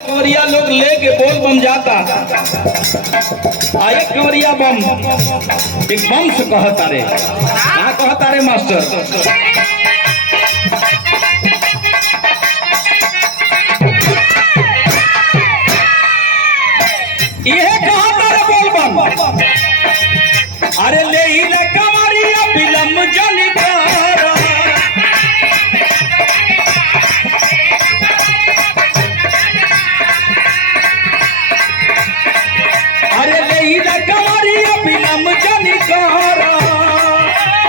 कंवरिया लोग लेके बोल बम जाता। एक कंवरिया बम एक बम से कहता रे, कहा कहता रे मास्टर, यह कहता रे बोल बम, अरे ले ही ले कंवरिया बिलम जनिकार, अरे ले ही ले कंवरिया बिलम जनिकारा,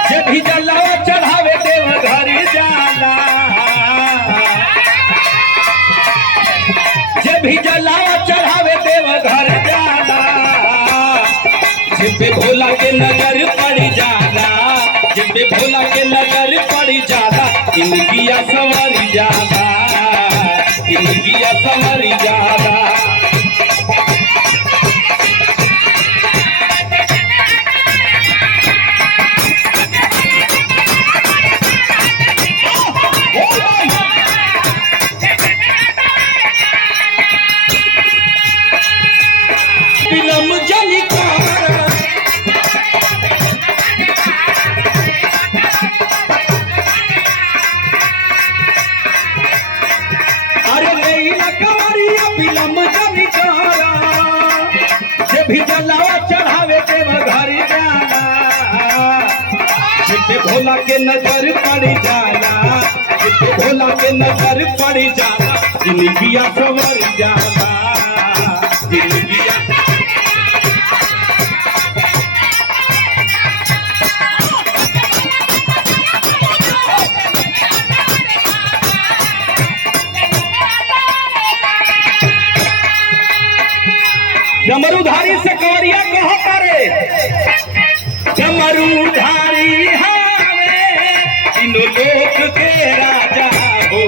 जब भी जलावा चढ़ावे देव घर जाला, जब भी जलावा चढ़ावे देव घर जाला, जिब्बे भोला के नजर पड़ जाला, जिब्बे भोला के नजर पड़ जाला, इनकिया संवर जाला, इनकिया संवर जाला। बिलम जनिकार, अरे लैला कंवरिया बिलम जनिकारा, जब भी जलावा चढ़ावे देव घर जाला, जिब्बे भोला के नजर पड़ जाला, जिब्बे भोला के नजर पड़ जाला, जिंदगिया संवर जाला, जिंदगिया। डमरूधारी से कंवरिया कहता रे, डमरूधारी हावे तीनों लोक के राजा हो,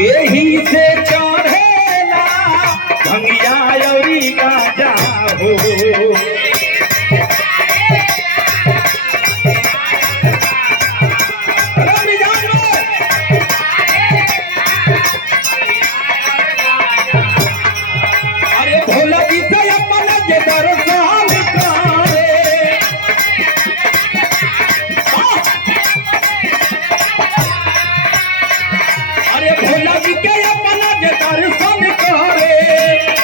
यही से चढ़ेला भंगिया औरी गाजा हो, भोला जी से अपना जे दर्शन करे, अरे भोला जी के अपना जे दर्शन करे,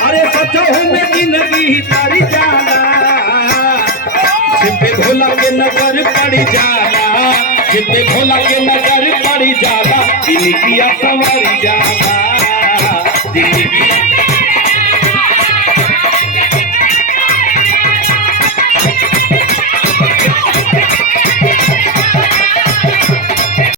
अरे सचहु में जिंदगी तर जाला, जिब्बे भोला के नजर पड़ जाला, जिब्बे भोला के नजर पड़ जाला, जिंदगिया संवर जाला, जिंदगिया